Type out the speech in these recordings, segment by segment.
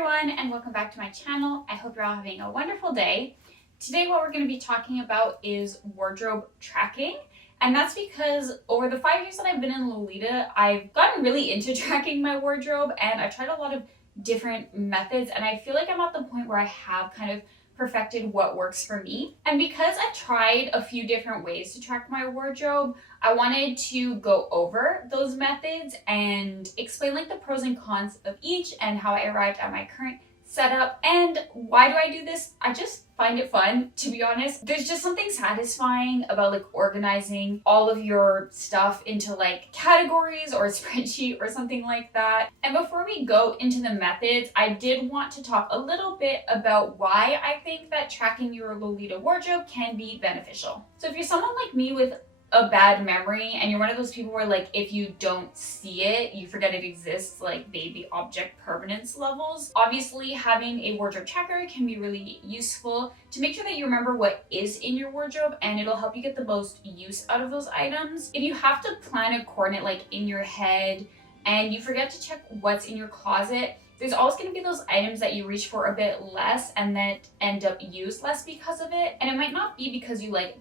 everyone, and welcome back to my channel. I hope you're all having a wonderful day. Today what we're going to be talking about is wardrobe tracking, and that's because over the 5 years that I've been in Lolita, I've gotten really into tracking my wardrobe, and I've tried a lot of different methods, and I feel like I'm at the point where I have kind of perfected what works for me. And because I tried a few different ways to track my wardrobe, I wanted to go over those methods and explain like the pros and cons of each and how I arrived at my current setup. And why do I do this? I just find it fun, to be honest. There's just something satisfying about like organizing all of your stuff into like categories or a spreadsheet or something like that. And before we go into the methods, I did want to talk a little bit about why I think that tracking your Lolita wardrobe can be beneficial. So if you're someone like me with a bad memory and you're one of those people where like if you don't see it you forget it exists, like baby object permanence levels, obviously having a wardrobe tracker can be really useful to make sure that you remember what is in your wardrobe, and it'll help you get the most use out of those items. If you have to plan a coordinate like in your head and you forget to check what's in your closet, there's always going to be those items that you reach for a bit less and that end up used less because of it. And it might not be because you like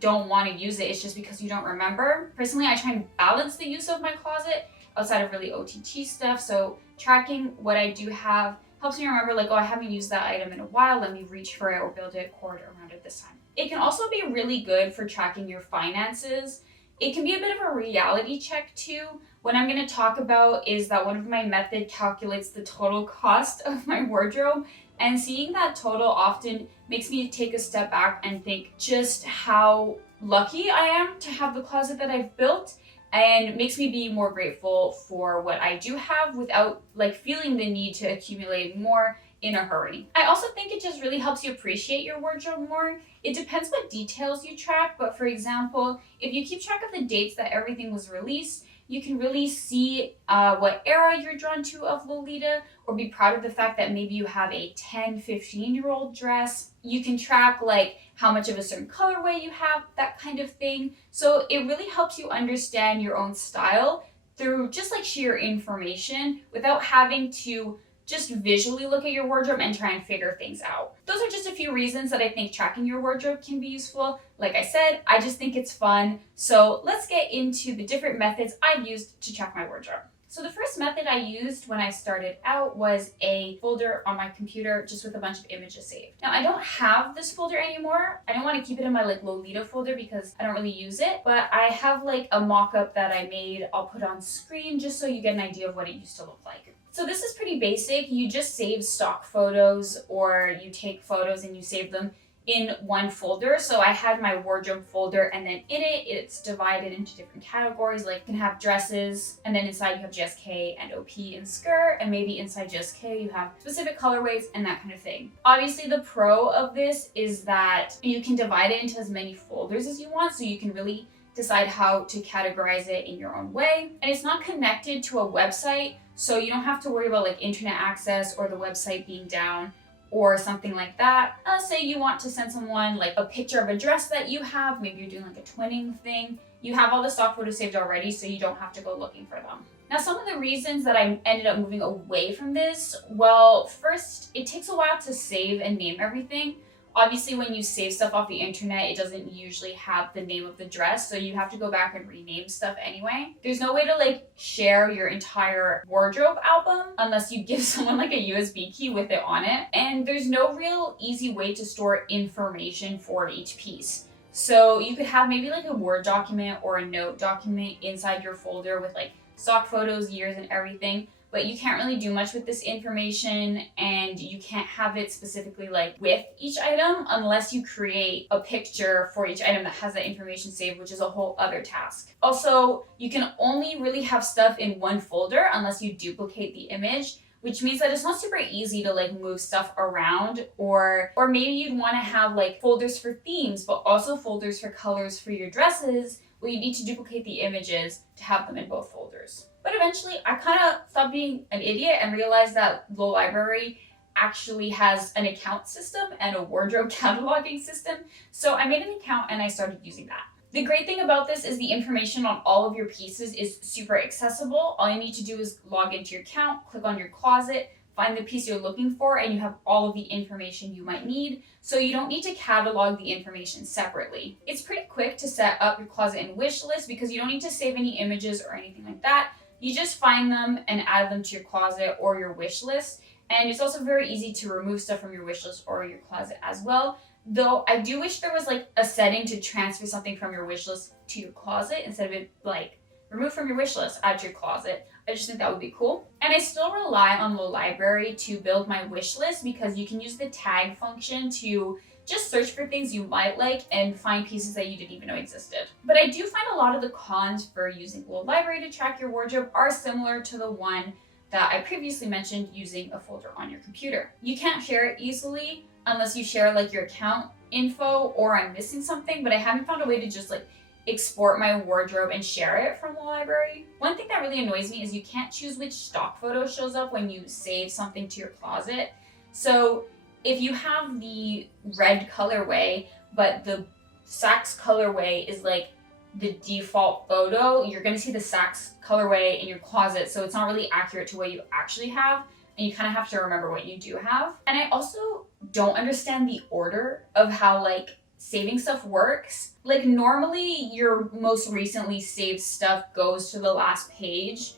don't want to use it, it's just because you don't remember. Personally, I try and balance the use of my closet outside of really OTT stuff, so tracking what I do have helps me remember like, oh, I haven't used that item in a while, let me reach for it or build a cord around it this time. It can also be really good for tracking your finances. It can be a bit of a reality check too. What I'm going to talk about is that one of my methods calculates the total cost of my wardrobe, and seeing that total often makes me take a step back and think just how lucky I am to have the closet that I've built, and makes me be more grateful for what I do have without like feeling the need to accumulate more in a hurry. I also think it just really helps you appreciate your wardrobe more. It depends what details you track, but for example, if you keep track of the dates that everything was released, you can really see what era you're drawn to of Lolita, or be proud of the fact that maybe you have a 10-15-year-old dress. You can track like how much of a certain colorway you have, that kind of thing. So it really helps you understand your own style through just like sheer information without having to just visually look at your wardrobe and try and figure things out. Those are just a few reasons that I think tracking your wardrobe can be useful. Like I said, I just think it's fun. So let's get into the different methods I've used to track my wardrobe. So the first method I used when I started out was a folder on my computer just with a bunch of images saved. Now I don't have this folder anymore. I don't want to keep it in my like Lolita folder because I don't really use it, but I have like a mock-up that I made. I'll put on screen just so you get an idea of what it used to look like. So this is pretty basic. You just save stock photos, or you take photos and you save them in one folder. So I had my wardrobe folder, and then in it, it's divided into different categories. Like you can have dresses, and then inside you have GSK and OP and skirt, and maybe inside GSK you have specific colorways and that kind of thing. Obviously the pro of this is that you can divide it into as many folders as you want, so you can really decide how to categorize it in your own way. And it's not connected to a website, so you don't have to worry about like internet access or the website being down or something like that. Say you want to send someone like a picture of a dress that you have, maybe you're doing like a twinning thing. You have all the stock photos saved already, so you don't have to go looking for them. Now, some of the reasons that I ended up moving away from this, well, first, it takes a while to save and name everything. Obviously, when you save stuff off the internet, it doesn't usually have the name of the dress, so you have to go back and rename stuff anyway. There's no way to like share your entire wardrobe album unless you give someone like a USB key with it on it. And there's no real easy way to store information for each piece. So you could have maybe like a Word document or a note document inside your folder with like stock photos, years, and everything. But you can't really do much with this information, and you can't have it specifically like with each item unless you create a picture for each item that has that information saved, which is a whole other task. Also, you can only really have stuff in one folder unless you duplicate the image, which means that it's not super easy to like move stuff around, or maybe you'd want to have like folders for themes, but also folders for colors for your dresses. Well, you need to duplicate the images to have them in both folders. But eventually, I kind of stopped being an idiot and realized that Lolibrary actually has an account system and a wardrobe cataloging system. So I made an account and I started using that. The great thing about this is the information on all of your pieces is super accessible. All you need to do is log into your account, click on your closet, find the piece you're looking for and you have all of the information you might need, so you don't need to catalog the information separately. It's pretty quick to set up your closet and wish list because you don't need to save any images or anything like that. You just find them and add them to your closet or your wish list. And it's also very easy to remove stuff from your wish list or your closet as well. Though I do wish there was like a setting to transfer something from your wish list to your closet instead of it like remove from your wish list, add to your closet. I just think that would be cool. And I still rely on Lolibrary to build my wish list because you can use the tag function to just search for things you might like and find pieces that you didn't even know existed. But I do find a lot of the cons for using Lolibrary to track your wardrobe are similar to the one that I previously mentioned, using a folder on your computer. You can't share it easily unless you share like your account info or I'm missing something, but I haven't found a way to just like export my wardrobe and share it from Lolibrary. One thing that really annoys me is you can't choose which stock photo shows up when you save something to your closet. So if you have the red colorway, but the Saks colorway is like the default photo, you're gonna see the Saks colorway in your closet, so it's not really accurate to what you actually have, and you kind of have to remember what you do have. And I also don't understand the order of how like saving stuff works. Like normally your most recently saved stuff goes to the last page,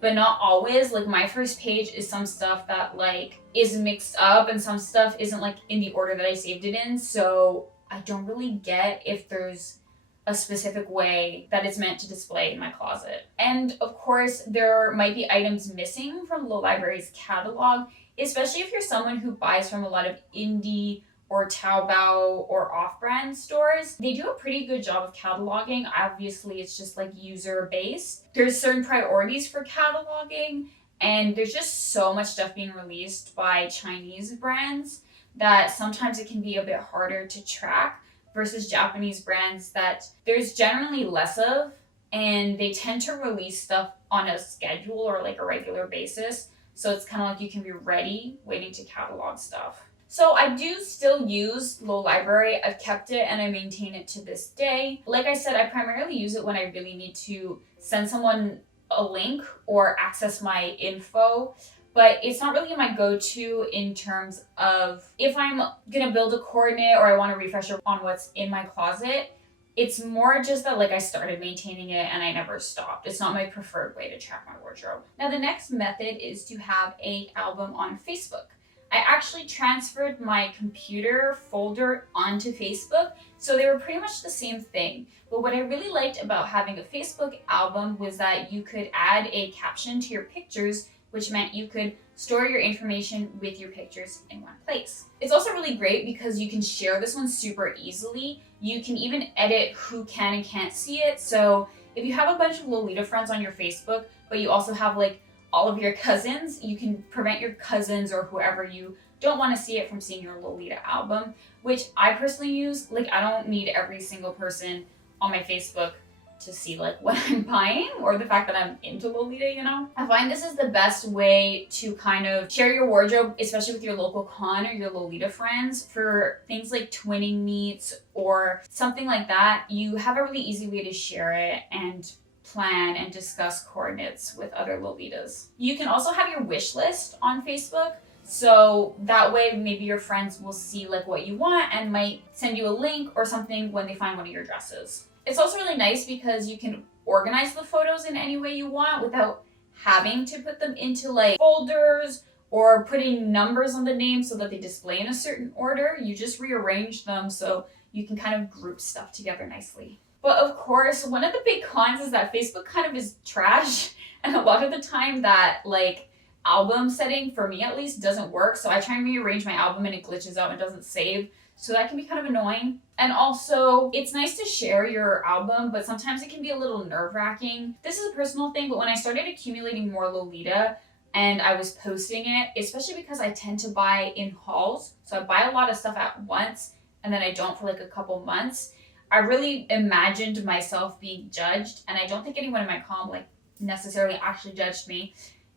but not always. Like my first page is some stuff that like is mixed up and some stuff isn't like in the order that I saved it in. So I don't really get if there's a specific way that it's meant to display in my closet. And of course, there might be items missing from Lolibrary's catalog, especially if you're someone who buys from a lot of indie or Taobao or off-brand stores. They do a pretty good job of cataloging. Obviously, it's just like user-based. There's certain priorities for cataloging, and there's just so much stuff being released by Chinese brands that sometimes it can be a bit harder to track versus Japanese brands that there's generally less of, and they tend to release stuff on a schedule or like a regular basis. So it's kind of like you can be ready waiting to catalog stuff. So I do still use Lolibrary. I've kept it and I maintain it to this day. Like I said, I primarily use it when I really need to send someone a link or access my info, but it's not really my go-to in terms of if I'm gonna build a coordinate or I want to refresh on what's in my closet. It's more just that like I started maintaining it and I never stopped. It's not my preferred way to track my wardrobe. Now the next method is to have an album on Facebook. I actually transferred my computer folder onto Facebook, so they were pretty much the same thing. But what I really liked about having a Facebook album was that you could add a caption to your pictures, which meant you could store your information with your pictures in one place. It's also really great because you can share this one super easily. You can even edit who can and can't see it. So if you have a bunch of Lolita friends on your Facebook, but you also have like all of your cousins, you can prevent your cousins or whoever you don't want to see it from seeing your Lolita album, which I personally use. Like I don't need every single person on my Facebook to see like what I'm buying or the fact that I'm into Lolita, you know? I find this is the best way to kind of share your wardrobe, especially with your local con or your Lolita friends. For things like twinning meets or something like that, you have a really easy way to share it and plan and discuss coordinates with other Lolitas. You can also have your wish list on Facebook. So that way maybe your friends will see like what you want and might send you a link or something when they find one of your dresses. It's also really nice because you can organize the photos in any way you want without having to put them into like folders or putting numbers on the names so that they display in a certain order. You just rearrange them so you can kind of group stuff together nicely. But of course, one of the big cons is that Facebook kind of is trash, and a lot of the time that like album setting, for me at least, doesn't work. So I try and rearrange my album and it glitches out and doesn't save. So that can be kind of annoying. And also, it's nice to share your album, but sometimes it can be a little nerve-wracking. This is a personal thing, but when I started accumulating more Lolita and I was posting it, especially because I tend to buy in hauls, so I buy a lot of stuff at once and then I don't for like a couple months, I really imagined myself being judged, and I don't think anyone in my comm like necessarily actually judged me.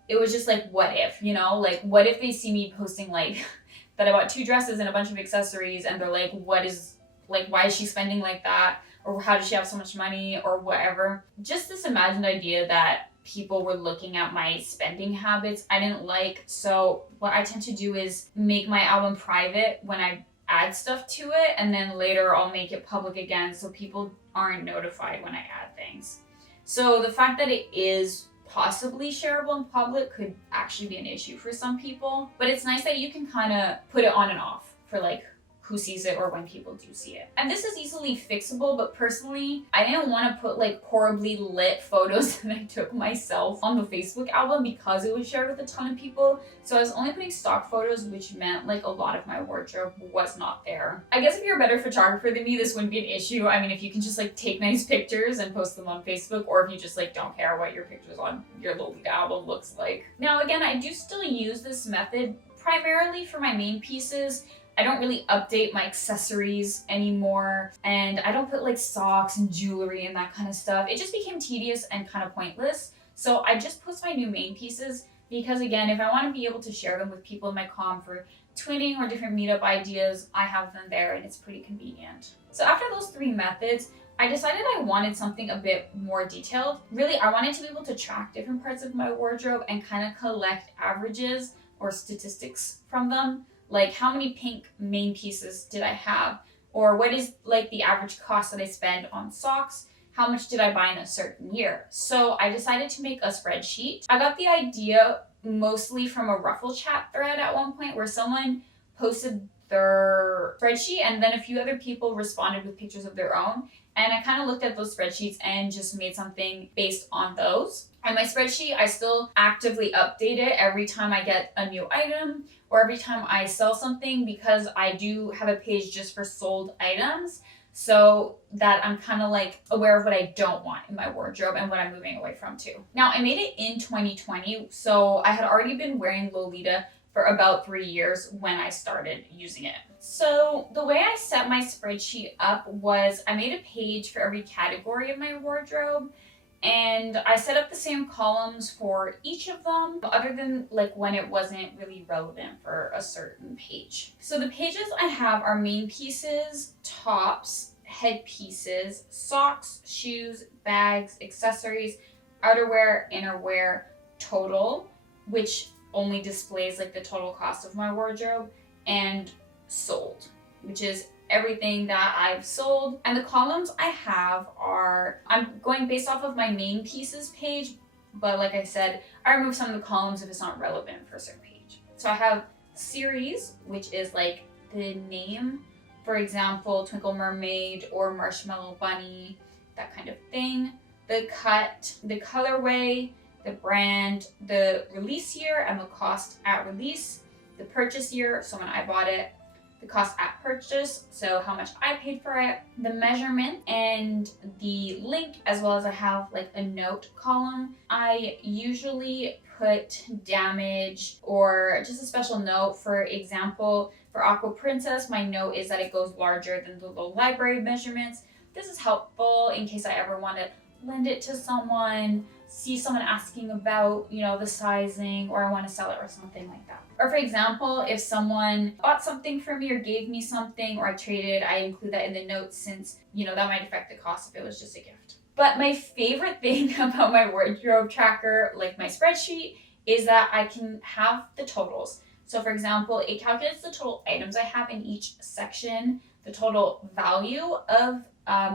It was just like, what if, you know, like what if they see me posting like that I bought 2 dresses and a bunch of accessories and they're like, why is she spending like that? Or how does she have so much money or whatever? Just this imagined idea that people were looking at my spending habits. I didn't like. So what I tend to do is make my album private when I add stuff to it, and then later I'll make it public again so people aren't notified when I add things. So the fact that it is possibly shareable in public could actually be an issue for some people, but it's nice that you can kind of put it on and off for like who sees it or when people do see it. And this is easily fixable, but personally, I didn't want to put like horribly lit photos that I took myself on the Facebook album because it was shared with a ton of people. So I was only putting stock photos, which meant like a lot of my wardrobe was not there. I guess if you're a better photographer than me, this wouldn't be an issue. I mean, if you can just like take nice pictures and post them on Facebook, or if you just like don't care what your pictures on your Lolita album looks like. Now, again, I do still use this method primarily for my main pieces. I don't really update my accessories anymore, and I don't put like socks and jewelry and that kind of stuff. It just became tedious and kind of pointless. So I just post my new main pieces because, again, if I want to be able to share them with people in my comm for twinning or different meetup ideas, I have them there and it's pretty convenient. So after those 3 methods, I decided I wanted something a bit more detailed. Really, I wanted to be able to track different parts of my wardrobe and kind of collect averages or statistics from them. Like, how many pink main pieces did I have? Or what is like the average cost that I spend on socks? How much did I buy in a certain year? So I decided to make a spreadsheet. I got the idea mostly from a Ruffle chat thread at one point where someone posted their spreadsheet and then a few other people responded with pictures of their own. And I kind of looked at those spreadsheets and just made something based on those. And my spreadsheet, I still actively update it every time I get a new item or every time I sell something, because I do have a page just for sold items, so that I'm kind of like aware of what I don't want in my wardrobe and what I'm moving away from too. Now, I made it in 2020, so I had already been wearing Lolita for about 3 years when I started using it. So the way I set my spreadsheet up was I made a page for every category of my wardrobe, and I set up the same columns for each of them, other than like when it wasn't really relevant for a certain page. So the pages I have are main pieces, tops, head pieces, socks, shoes, bags, accessories, outerwear, innerwear, total, which only displays like the total cost of my wardrobe, and sold, which is everything that I've sold. And the columns I have are, I'm going based off of my main pieces page, but like I said, I remove some of the columns if it's not relevant for a certain page. So I have series, which is like the name, for example, Twinkle Mermaid or Marshmallow Bunny, that kind of thing. The cut, the colorway, the brand, the release year and the cost at release, the purchase year, so when I bought it, the cost at purchase, so how much I paid for it, the measurement, and the link, as well as I have like a note column. I usually put damage or just a special note. For example, for Aqua Princess, my note is that it goes larger than the Lolibrary measurements. This is helpful in case I ever want to lend it to someone, see someone asking about, the sizing, or I want to sell it or something like that. Or for example, if someone bought something from me or gave me something or I traded, I include that in the notes since, that might affect the cost if it was just a gift. But my favorite thing about my wardrobe tracker, like my spreadsheet, is that I can have the totals. So for example, it calculates the total items I have in each section, the total value of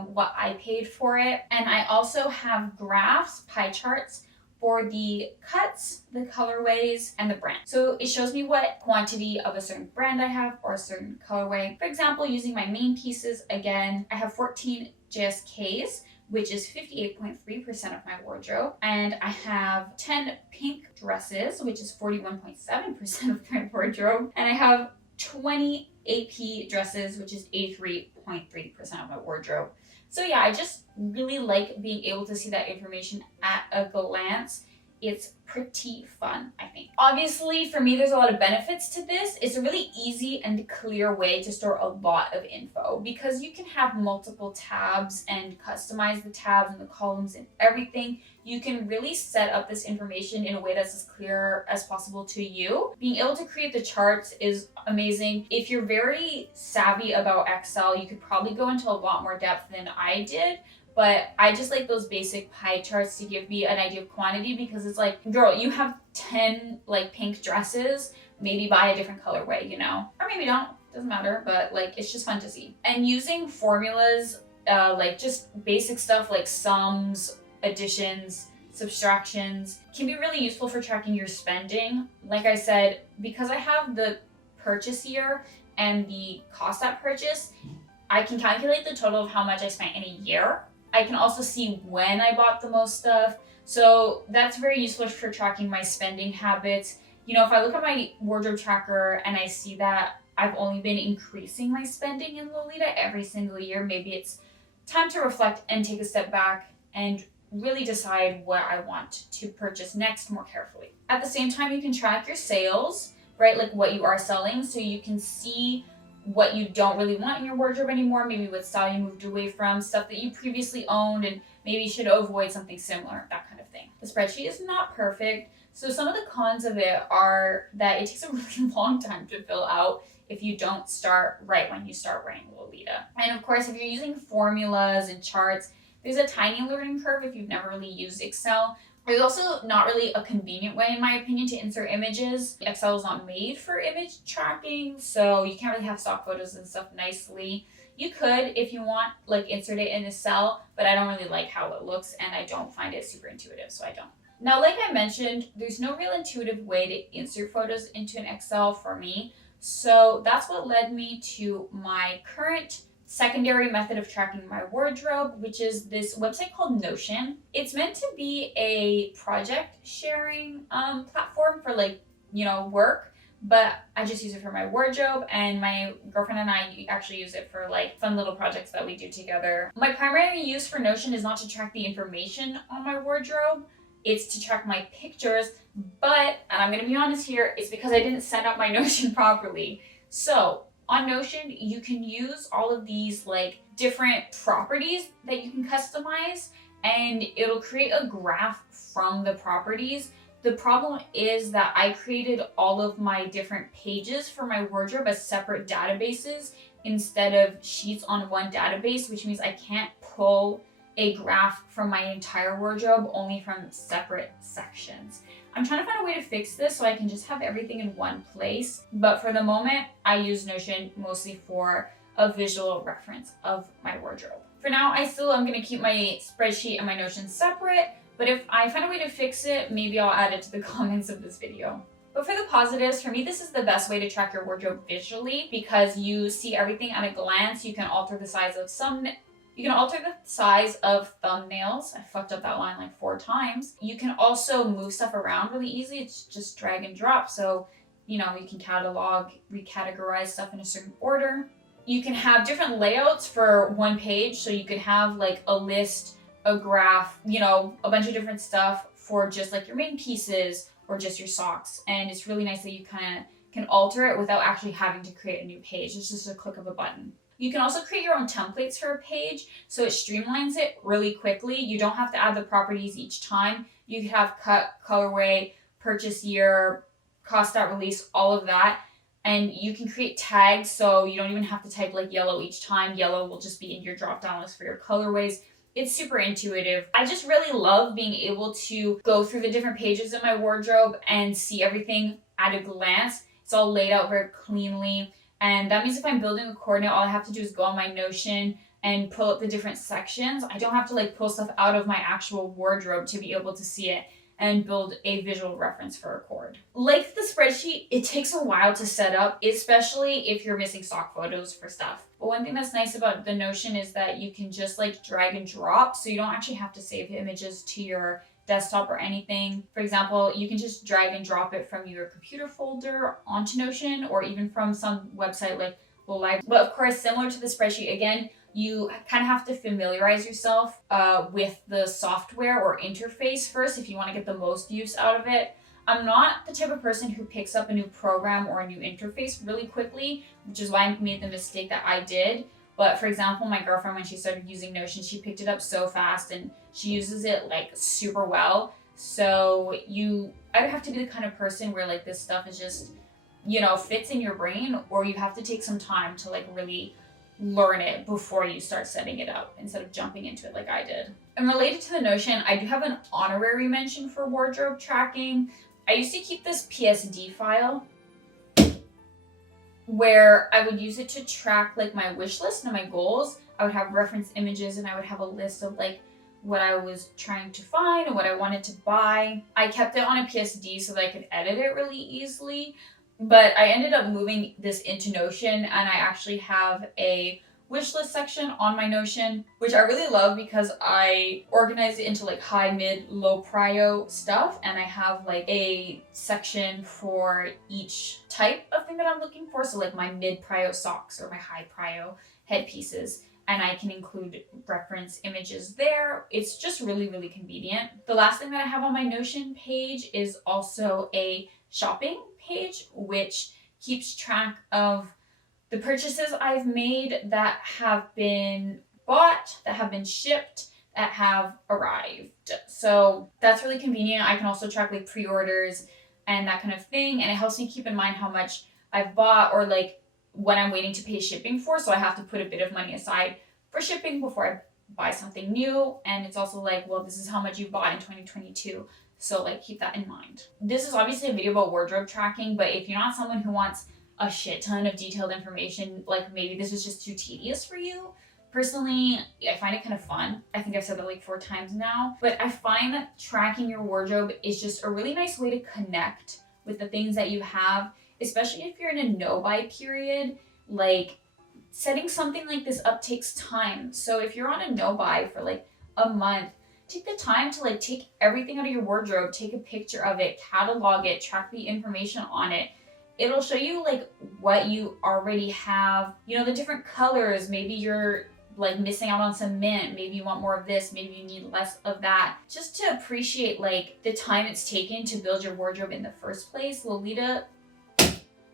what I paid for it. And I also have graphs, pie charts, for the cuts, the colorways, and the brand. So it shows me what quantity of a certain brand I have or a certain colorway. For example, using my main pieces, again, I have 14 JSKs, which is 58.3% of my wardrobe. And I have 10 pink dresses, which is 41.7% of my wardrobe. And I have 20 AP dresses, which is 83.3% of my wardrobe. So yeah, I just really like being able to see that information at a glance. It's pretty fun, I think. Obviously, for me, there's a lot of benefits to this. It's a really easy and clear way to store a lot of info because you can have multiple tabs and customize the tabs and the columns and everything. You can really set up this information in a way that's as clear as possible to you. Being able to create the charts is amazing. If you're very savvy about Excel, you could probably go into a lot more depth than I did. but I just like those basic pie charts to give me an idea of quantity, because it's like, girl, you have 10 like pink dresses, maybe buy a different colorway, you know? Or maybe don't, doesn't matter, but like it's just fun to see. And using formulas, like just basic stuff like sums, additions, subtractions can be really useful for tracking your spending. Like I said, because I have the purchase year and the cost at purchase, I can calculate the total of how much I spent in a year. I can also see when I bought the most stuff. So that's very useful for tracking my spending habits. You know, if I look at my wardrobe tracker and I see that I've only been increasing my spending in Lolita every single year, maybe it's time to reflect and take a step back and really decide what I want to purchase next more carefully. At the same time, you can track your sales, right? Like what you are selling, so you can see what you don't really want in your wardrobe anymore, maybe what style you moved away from, stuff that you previously owned and maybe you should avoid something similar, that kind of thing. The spreadsheet is not perfect, so some of the cons of it are that it takes a really long time to fill out if you don't start right when you start writing Lolita. And of course, if you're using formulas and charts, there's a tiny learning curve if you've never really used Excel. There's also not really a convenient way, in my opinion, to insert images. Excel is not made for image tracking, so you can't really have stock photos and stuff nicely. You could, if you want, like insert it in a cell, but I don't really like how it looks and I don't find it super intuitive, so I don't. Now, like I mentioned, there's no real intuitive way to insert photos into an Excel for me, so that's what led me to my current secondary method of tracking my wardrobe, which is this website called Notion. It's meant to be a project sharing platform for like, you know, work, but I just use it for my wardrobe, and my girlfriend and I actually use it for like fun little projects that we do together. My primary use for Notion is not to track the information on my wardrobe, it's to track my pictures, but, and I'm gonna be honest here, it's because I didn't set up my Notion properly. So on Notion, you can use all of these like different properties that you can customize, and it'll create a graph from the properties. The problem is that I created all of my different pages for my wardrobe as separate databases instead of sheets on one database, which means I can't pull a graph from my entire wardrobe, only from separate sections. I'm trying to find a way to fix this so I can just have everything in one place, but for the moment, I use Notion mostly for a visual reference of my wardrobe. For now, I still am going to keep my spreadsheet and my Notion separate, but if I find a way to fix it, maybe I'll add it to the comments of this video. But for the positives, for me, this is the best way to track your wardrobe visually because you see everything at a glance. You can alter the size of thumbnails. I fucked up that line like 4 times. You can also move stuff around really easily. It's just drag and drop. So, you know, you can recategorize stuff in a certain order. You can have different layouts for one page. So you could have like a list, a graph, you know, a bunch of different stuff for just like your main pieces or just your socks. And it's really nice that you kind of can alter it without actually having to create a new page. It's just a click of a button. You can also create your own templates for a page, so it streamlines it really quickly. You don't have to add the properties each time. You can have cut, colorway, purchase year, cost at release, all of that. And you can create tags, so you don't even have to type like yellow each time. Yellow will just be in your drop-down list for your colorways. It's super intuitive. I just really love being able to go through the different pages in my wardrobe and see everything at a glance. It's all laid out very cleanly. And that means if I'm building a coordinate, all I have to do is go on my Notion and pull up the different sections. I don't have to like pull stuff out of my actual wardrobe to be able to see it and build a visual reference for a cord. Like the spreadsheet, it takes a while to set up, especially if you're missing stock photos for stuff. But one thing that's nice about the Notion is that you can just like drag and drop, so you don't actually have to save images to your desktop or anything. For example, you can just drag and drop it from your computer folder onto Notion or even from some website like Lolibrary. But of course, similar to the spreadsheet, again, you kind of have to familiarize yourself with the software or interface first if you want to get the most use out of it. I'm not the type of person who picks up a new program or a new interface really quickly, which is why I made the mistake that I did. But for example, my girlfriend, when she started using Notion, she picked it up so fast and she uses it like super well. So you either have to be the kind of person where like this stuff is just, you know, fits in your brain, or you have to take some time to like really learn it before you start setting it up instead of jumping into it like I did. And related to the Notion, I do have an honorary mention for wardrobe tracking. I used to keep this PSD file where I would use it to track like my wish list and my goals. I would have reference images and I would have a list of like what I was trying to find and what I wanted to buy. I kept it on a PSD so that I could edit it really easily, but I ended up moving this into Notion, and I actually have a wish list section on my Notion, which I really love because I organize it into like high, mid, low prio stuff, and I have like a section for each type of thing that I'm looking for. So like my mid prio socks or my high prio headpieces, and I can include reference images there. It's just really, really convenient. The last thing that I have on my Notion page is also a shopping page, which keeps track of the purchases I've made that have been bought, that have been shipped, that have arrived. So that's really convenient. I can also track like pre-orders and that kind of thing. And it helps me keep in mind how much I've bought or like what I'm waiting to pay shipping for. So I have to put a bit of money aside for shipping before I buy something new. And it's also like, well, this is how much you bought in 2022. So like keep that in mind. This is obviously a video about wardrobe tracking, but if you're not someone who wants a shit ton of detailed information, like maybe this is just too tedious for you. Personally, I find it kind of fun. I think I've said that like 4 times now, but I find that tracking your wardrobe is just a really nice way to connect with the things that you have, especially if you're in a no-buy period. Like setting something like this up takes time. So if you're on a no-buy for like a month, take the time to like take everything out of your wardrobe, take a picture of it, catalog it, track the information on it. It'll show you like what you already have, you know, the different colors. Maybe you're like missing out on some mint. Maybe you want more of this. Maybe you need less of that. Just to appreciate like the time it's taken to build your wardrobe in the first place. Lolita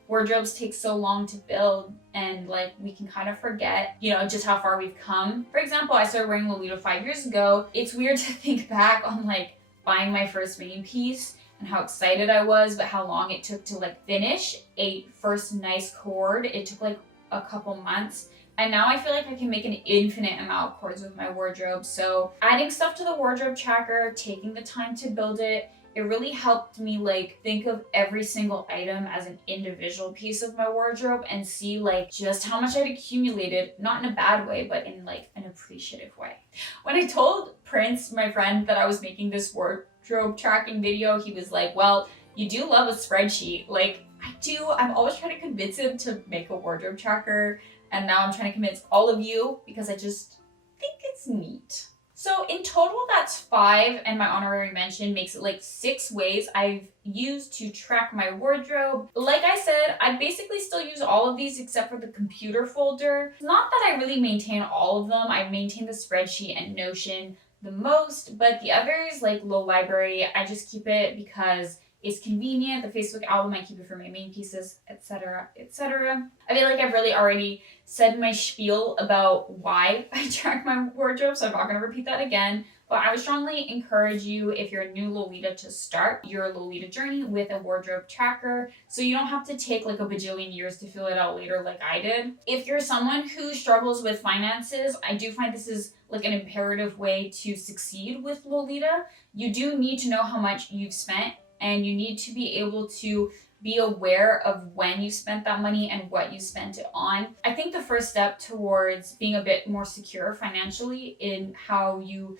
wardrobes take so long to build, and like we can kind of forget, you know, just how far we've come. For example, I started wearing Lolita 5 years ago. It's weird to think back on like buying my first main piece and how excited I was, but how long it took to like finish a first nice cord. It took like a couple months. And now I feel like I can make an infinite amount of cords with my wardrobe. So adding stuff to the wardrobe tracker, taking the time to build it, it really helped me like think of every single item as an individual piece of my wardrobe and see like just how much I'd accumulated, not in a bad way, but in like an appreciative way. When I told Prince, my friend, that I was making this wardrobe tracking video, he was like, well, you do love a spreadsheet. Like I do. I'm always trying to convince him to make a wardrobe tracker. And now I'm trying to convince all of you because I just think it's neat. So in total, that's 5, and my honorary mention makes it like 6 ways I've used to track my wardrobe. Like I said, I basically still use all of these except for the computer folder. Not that I really maintain all of them. I maintain the spreadsheet and Notion the most, but the others like Lolibrary, I just keep it because it's convenient. The Facebook album, I keep it for my main pieces, etc., etc. I feel like I've really already said my spiel about why I track my wardrobe, so I'm not going to repeat that again. But I would strongly encourage you, if you're a new Lolita, to start your Lolita journey with a wardrobe tracker so you don't have to take like a bajillion years to fill it out later like I did. If you're someone who struggles with finances, I do find this is like an imperative way to succeed with Lolita. You do need to know how much you've spent, and you need to be able to be aware of when you spent that money and what you spent it on. I think the first step towards being a bit more secure financially in how you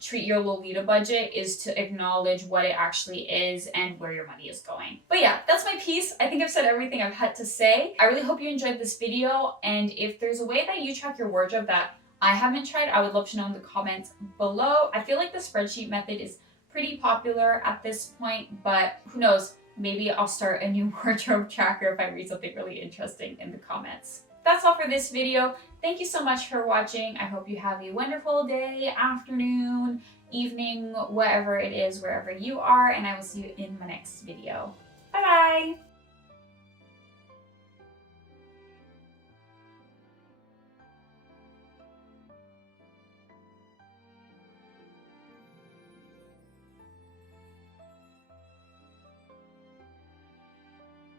treat your Lolita budget is to acknowledge what it actually is and where your money is going. But yeah, that's my piece. I think I've said everything I've had to say. I really hope you enjoyed this video, and if there's a way that you track your wardrobe that I haven't tried, I would love to know in the comments below. I feel like the spreadsheet method is pretty popular at this point, but who knows, maybe I'll start a new wardrobe tracker if I read something really interesting in the comments. That's all for this video. Thank you so much for watching. I hope you have a wonderful day, afternoon, evening, whatever it is, wherever you are, and I will see you in my next video. Bye bye!